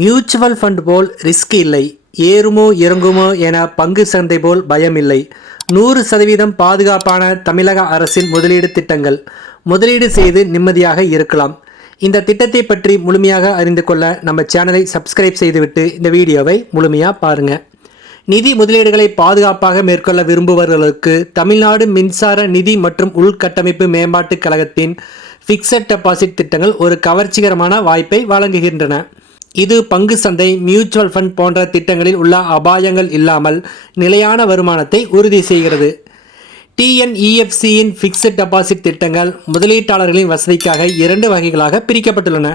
Mutual fund போல் risk இல்லை, ஏறுமோ இறங்குமோ என பங்கு சந்தை போல் பயம் இல்லை. 100% பாதுகாப்பான தமிழக அரசின் முதலீடு திட்டங்கள். முதலீடு செய்து நிம்மதியாக இருக்கலாம். இந்த திட்டத்தை பற்றி முழுமையாக அறிந்து கொள்ள நம்ம சேனலை சப்ஸ்கிரைப் செய்துவிட்டு இந்த வீடியோவை முழுமையாக பாருங்கள். நிதி முதலீடுகளை பாதுகாப்பாக மேற்கொள்ள விரும்புபவர்களுக்கு தமிழ்நாடு மின்சார நிதி மற்றும் உள்கட்டமைப்பு மேம்பாட்டுக் கழகத்தின் ஃபிக்ஸட் டெபாசிட் திட்டங்கள் ஒரு கவர்ச்சிகரமான வாய்ப்பை வழங்குகின்றன. இது பங்கு சந்தை, மியூச்சுவல் ஃபண்ட் போன்ற திட்டங்களில் உள்ள அபாயங்கள் இல்லாமல் நிலையான வருமானத்தை உறுதி செய்கிறது. டிஎன்இஎஃப்சியின் ஃபிக்ஸட் டெபாசிட் திட்டங்கள் முதலீட்டாளர்களின் வசதிக்காக 2 வகைகளாக பிரிக்கப்பட்டுள்ளன.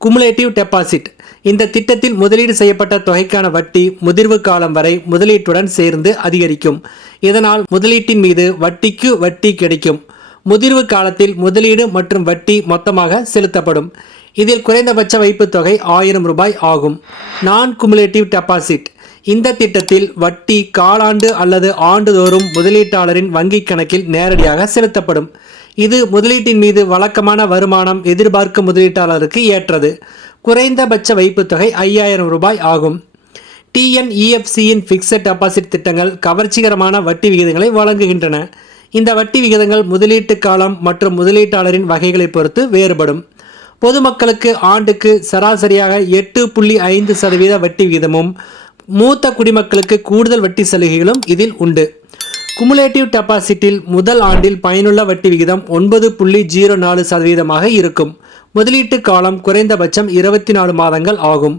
Cumulative deposit. இந்த திட்டத்தில் முதலீடு செய்யப்பட்ட தொகைக்கான வட்டி முதிர்வு காலம் வரை முதலீட்டுடன் சேர்ந்து அதிகரிக்கும். இதனால் முதலீட்டின் மீது வட்டிக்கு வட்டி கிடைக்கும். முதிர்வு காலத்தில் முதலீடு மற்றும் வட்டி மொத்தமாக செலுத்தப்படும். இதில் குறைந்தபட்ச வைப்புத் தொகை 1000 ரூபாய் ஆகும். நான் குமுலேட்டிவ் டெபாசிட். இந்த திட்டத்தில் வட்டி காலாண்டு அல்லது ஆண்டுதோறும் முதலீட்டாளரின் வங்கிக் கணக்கில் நேரடியாக செலுத்தப்படும். இது முதலீட்டின் மீது வழக்கமான வருமானம் எதிர்பார்க்கும் முதலீட்டாளருக்கு ஏற்றது. குறைந்தபட்ச வைப்புத் தொகை 5000 ரூபாய் ஆகும். டிஎன்இஎஃப்சியின் ஃபிக்ஸட் டெபாசிட் திட்டங்கள் கவர்ச்சிகரமான வட்டி விகிதங்களை வழங்குகின்றன. இந்த வட்டி விகிதங்கள் முதலீட்டு காலம் மற்றும் முதலீட்டாளரின் வகைகளை பொறுத்து வேறுபடும். பொதுமக்களுக்கு ஆண்டுக்கு சராசரியாக 8.5% வட்டி விகிதமும், மூத்த குடிமக்களுக்கு கூடுதல் வட்டி சலுகைகளும் இதில் உண்டு. குமுலேட்டிவ் டெபாசிட்டில் முதல் ஆண்டில் பயனுள்ள வட்டி விகிதம் 9.04% இருக்கும். முதலீட்டு காலம் குறைந்தபட்சம் 24 மாதங்கள் ஆகும்.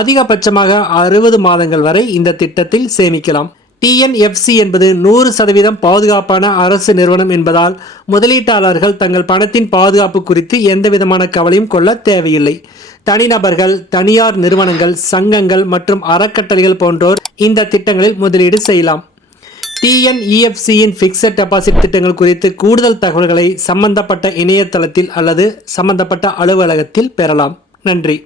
அதிகபட்சமாக 60 மாதங்கள் வரை இந்த திட்டத்தில் சேமிக்கலாம். டிஎன்எஃப்சி என்பது 100% பாதுகாப்பான அரசு நிறுவனம் என்பதால் முதலீட்டாளர்கள் தங்கள் பணத்தின் பாதுகாப்பு குறித்து எந்தவிதமான கவலையும் கொள்ள தேவையில்லை. தனிநபர்கள், தனியார் நிறுவனங்கள், சங்கங்கள் மற்றும் அறக்கட்டளைகள் போன்றோர் இந்த திட்டங்களில் முதலீடு செய்யலாம். டிஎன்இஎஃப்சியின் ஃபிக்ஸட் டெபாசிட் திட்டங்கள் குறித்து கூடுதல் தகவல்களை சம்பந்தப்பட்ட இணையதளத்தில் அல்லது சம்பந்தப்பட்ட அலுவலகத்தில் பெறலாம். நன்றி.